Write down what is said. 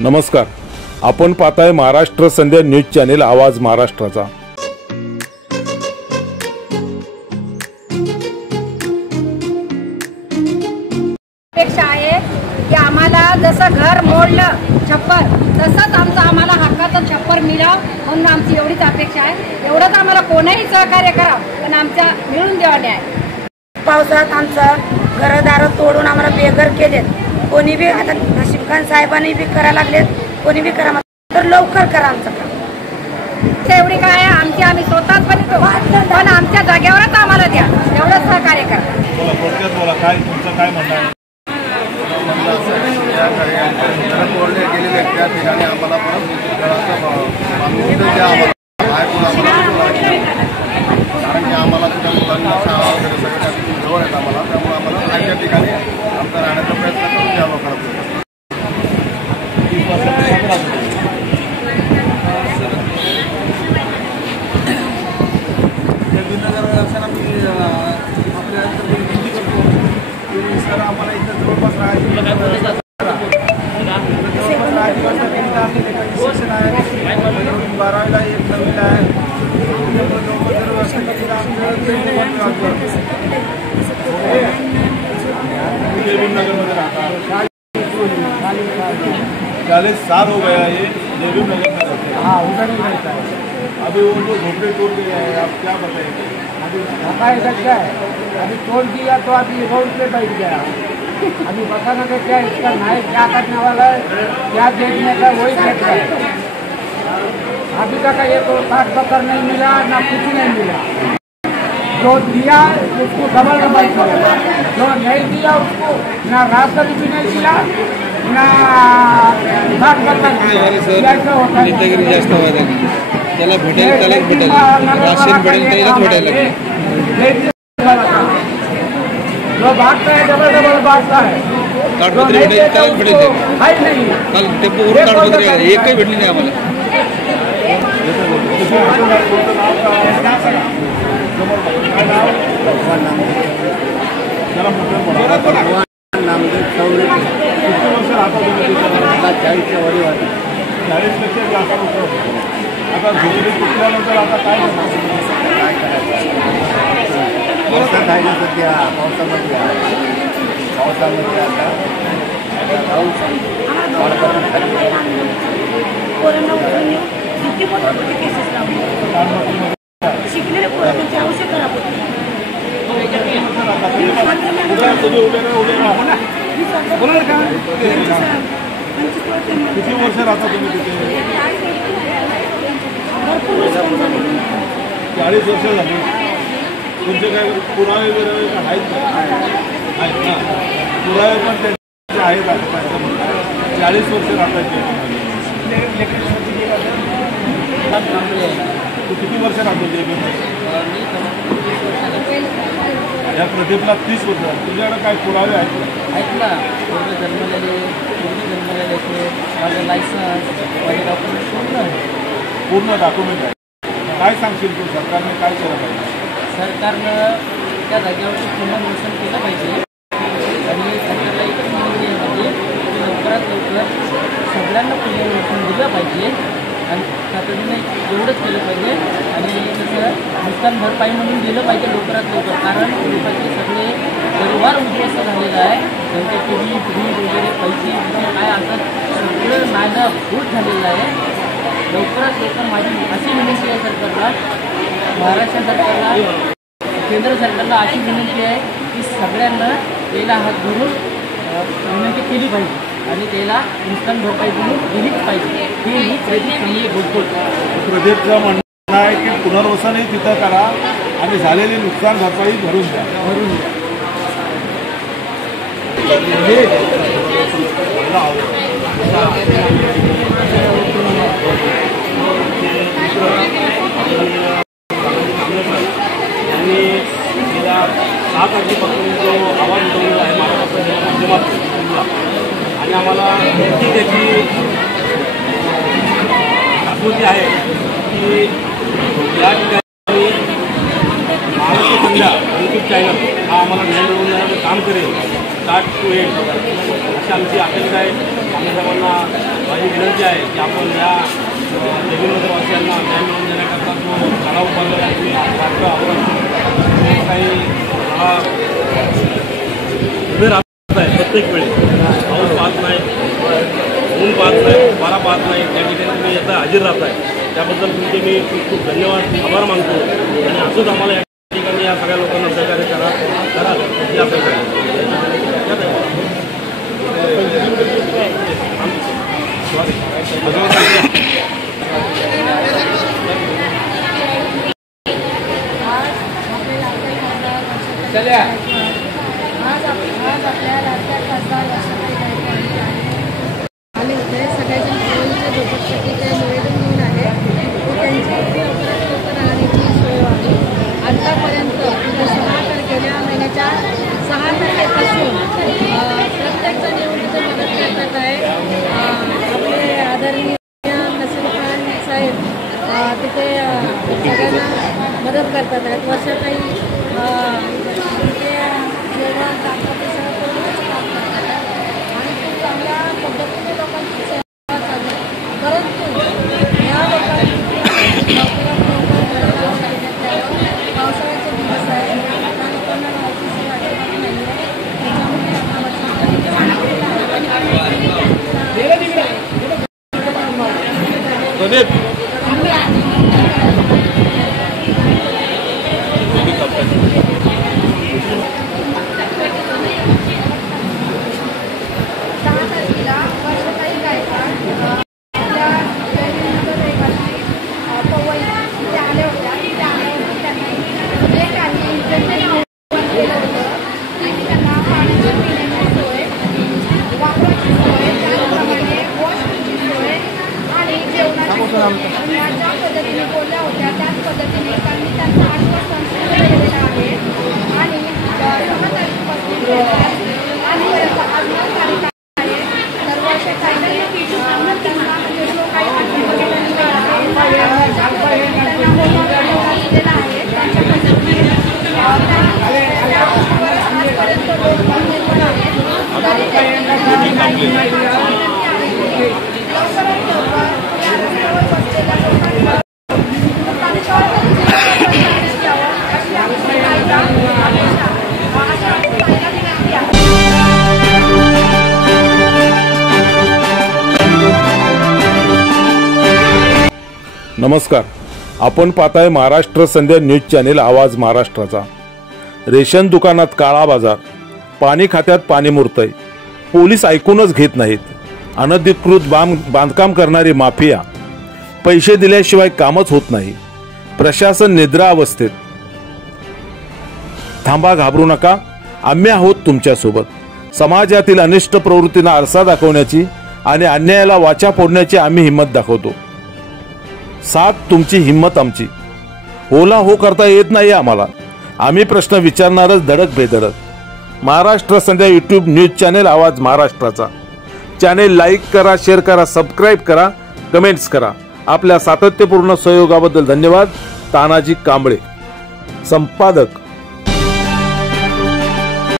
नमस्कार, आपण पाहताय महाराष्ट्र संध्या न्यूज चॅनेल आवाज महाराष्ट्राचा। अपेक्षा आहे की आम्हाला जसं घर मोडलं छप्पर तसंच आम्हाला हक्काचं छप्पर मिळावं म्हणून आमची एवढीच अपेक्षा आहे। एवढंच आम्हाला कोणीही सहकार्य करावं पण आमच्या मिळून द्यावा न्याय। पावसात आमचं घरदार तोडून आम्हाला बेघर केलेत। कोणी बी आता नशीब खान साहेबांनी बी करायला लागलेत, कोणी बी करा तर लवकर करा आमचं काम। एवढी काय आमची आम्ही स्वतःच बनतो पण आमच्या जागेवरच आम्हाला द्या, एवढंच सहकार्य करा। काय तुमचं काय म्हणणं आहे? गेलेले त्या ठिकाणी आम्हाला कारण की आम्हाला तुझ्या मुलांना शाळा वगैरे सगळ्या जवळ आहेत आम्हाला, त्यामुळे आम्हाला त्या ठिकाणी आमचा राहण्याचा प्रयत्न करून द्यावा करतो। सर आम्हाला इथं जवळपास राहायचं शिक्षण आहे, 12वीला एक 9वीला आहे। नगर में रहता 40 साल हो गया ये देवी नगर में रहते हैं। हाँ, उधर ही रहता है। अभी वो जो झोपड़े तोड़ दिए हैं, आप क्या बताएंगे? अभी धक्का क्या है, अभी तोड़ दिया तो अभी रोड पे बैठ गया। अभी बताना कि क्या इसका न्याय क्या करने वाला है, क्या देखने का वही देख रहा है। अभी तक ये तो काट पकड़ नहीं मिला ना कुछ नहीं मिला। जो दिया उसको डबल करो, जो नहीं दिया उसको ना राशन भी नहीं दिया ना काट पकड़। जास्त त्याला भेटेल त्यालाच भेटेल, राशन भेटेल त्यालाच भेटेल। जो बांटता है डबल बांटता है, कागदपत्र भेटेल त्यालाच भेटेल। काल ते पूर्ण कागदपत्र एकही भेटली नाही आम्हाला। नामदेव चौरे किती वर्ष राहता तुम्ही? 40च्या वरी वाटत 40पेक्षा जास्त वर्ष। आता झोपडी तुटल्यानंतर आता काय पावसात आहे ना सध्या, पावसामध्ये आता शिकलेले पोरांची आवश्यक करा। किती वर्ष राहता तुम्ही तिथे? 40 वर्ष झाली। तुमचे काय पुरावे वगैरे आहेत ना? पुरावे पण त्यांचे आहेत आता 40 वर्ष राहतात। तू किती वर्ष राहतो या प्रदीपला? 30 वर्ष। तुझ्याकडे काय पुरावे आहेत ना? पूर्ण जन्मलेले माझं लायसन्स माझे डॉक्युमेंट पूर्ण डॉक्युमेंट आहे। काय सांगशील तू सरकारने काय केलं पाहिजे? सरकारनं त्या जागेवरती पुनर्वसन केलं पाहिजे आणि सरकारला एकच विनंती आहे की लवकरात लवकर सगळ्यांना पुनर्वसन दिलं पाहिजे आणि तातडीने एवढंच केलं पाहिजे। आणि तसं नुकसान भरपाई म्हणून दिलं पाहिजे लवकरात लवकर, कारण लोकांचे सगळे परिवार उद्ध्वस्त झालेला आहे। त्यांचे टीव्ही फ्रीज वगैरे पैसे काय असं सगळं नाणं फूट झालेलं आहे। लवकरात लवकर माझी अशी विनंती आहे सरकारला, महाराष्ट्र सरकारला, केंद्र सरकारला अशी विनंती आहे की सगळ्यांना त्याला हात धरून विनंती केली पाहिजे आणि त्याला नुकसान भरपाई म्हणून दिलीच पाहिजे। हे मी प्रदीप संजय बोलतो। प्रदीपचं म्हणणं आहे की पुनर्वसनही तिथं करा आणि झालेली नुकसान भरपाई भरून द्या। आणि गेल्या 6 तारखेपासून जो आवाज उठवलेला आहे महाराष्ट्राच्या माध्यमातून आणि आम्हाला नक्की त्याची आकृती आहे की या ठिकाणी महाराष्ट्र संध्या यूट्यूब चॅनल हा आम्हाला न्याय मिळवून देण्याचं काम करेल। स्टार्ट टू एंड अशी आमची अपेक्षा आहे। आपल्या सर्वांना माझी विनंती आहे की आपण या देवीनगरवासियांना न्याय मिळवून देण्याकरता जो ठराव उभारलेला आहे तुम्ही राष्ट्र आपण काही उभे राहत आहे प्रत्येक वेळी पाऊस पाहत नाही, ऊन पाहत नाही, वारा पाहत नाही, त्या ठिकाणी तुम्ही येता हजर राहत आहे त्याबद्दल तुमचे मी खूप खूप धन्यवाद आभार मानतो आणि असंच आम्हाला या ठिकाणी या सगळ्या लोकांना सहकार्य कराल ही अपेक्षा आहे. आज आपल्या राज्यात खासदार वर्षाताई गायकवाड आले होते. सगळ्याजण कोविडच्या झोपडपट्टीचे निवेदन घेऊन आले की त्यांची लवकरात लवकर राहण्याची सोय व्हावी. आतापर्यंत 6 तारखेला महिन्याच्या 6 तारखेपासून प्रत्येकजण येऊन तिथे मदत करतात आहे. आपले आदरणीय नसीम खान साहेब तिथे सगळ्यांना मदत करतात आहेत. वर्षाताई तिथे जेवण दाखवते सगळं करूनच काम करतात आणि खूप चांगल्या पद्धतीने लोकांची सेवा चालू. परंतु या लोकांनी लवकरात लवकर पावसाळ्याचे दिवस आहे त्या लोकांना ऑफिस वाटत नाही आहे. ज्या पद्धतीने बोलल्या होत्या त्याच पद्धतीने त्यांनी त्यांचं आश्वासन दिलेलं आहे आणि 6 तारखेपासून आणि आज 9 तारीख आहे तर वर्षाताईंनी जो काही दिलेला आहे त्यांच्या पद्धतीने आजपर्यंत लोक निर्माण आहेत नमस्कार, आपण पाहताय महाराष्ट्र संध्या न्यूज चॅनेल आवाज महाराष्ट्राचा. रेशन दुकानात काळा बाजार, पाणी खात्यात पाणी मुरतंय, पोलीस ऐकूनच घेत नाहीत, अनधिकृत बांधकाम करणारी माफिया, पैसे दिल्याशिवाय कामच होत नाही, प्रशासन निद्रा अवस्थेत. थांबा, घाबरू नका, आम्ही आहोत तुमच्यासोबत. समाजातील अनिष्ट प्रवृत्तींना आरसा दाखवण्याची आणि अन्यायाला वाचा फोडण्याची आम्ही हिंमत दाखवतो. साथ तुमची, हिंमत आमची. होला हो करता येत नाही आम्हाला. आम्ही प्रश्न विचारणारच धडक बेधडक. महाराष्ट्र संध्या यूट्यूब न्यूज चॅनेल आवाज महाराष्ट्राचा चॅनेल लाईक करा, शेअर करा, सबस्क्राईब करा, कमेंट्स करा. आपल्या सातत्यपूर्ण सहयोगाबद्दल धन्यवाद. तानाजी कांबळे, संपादक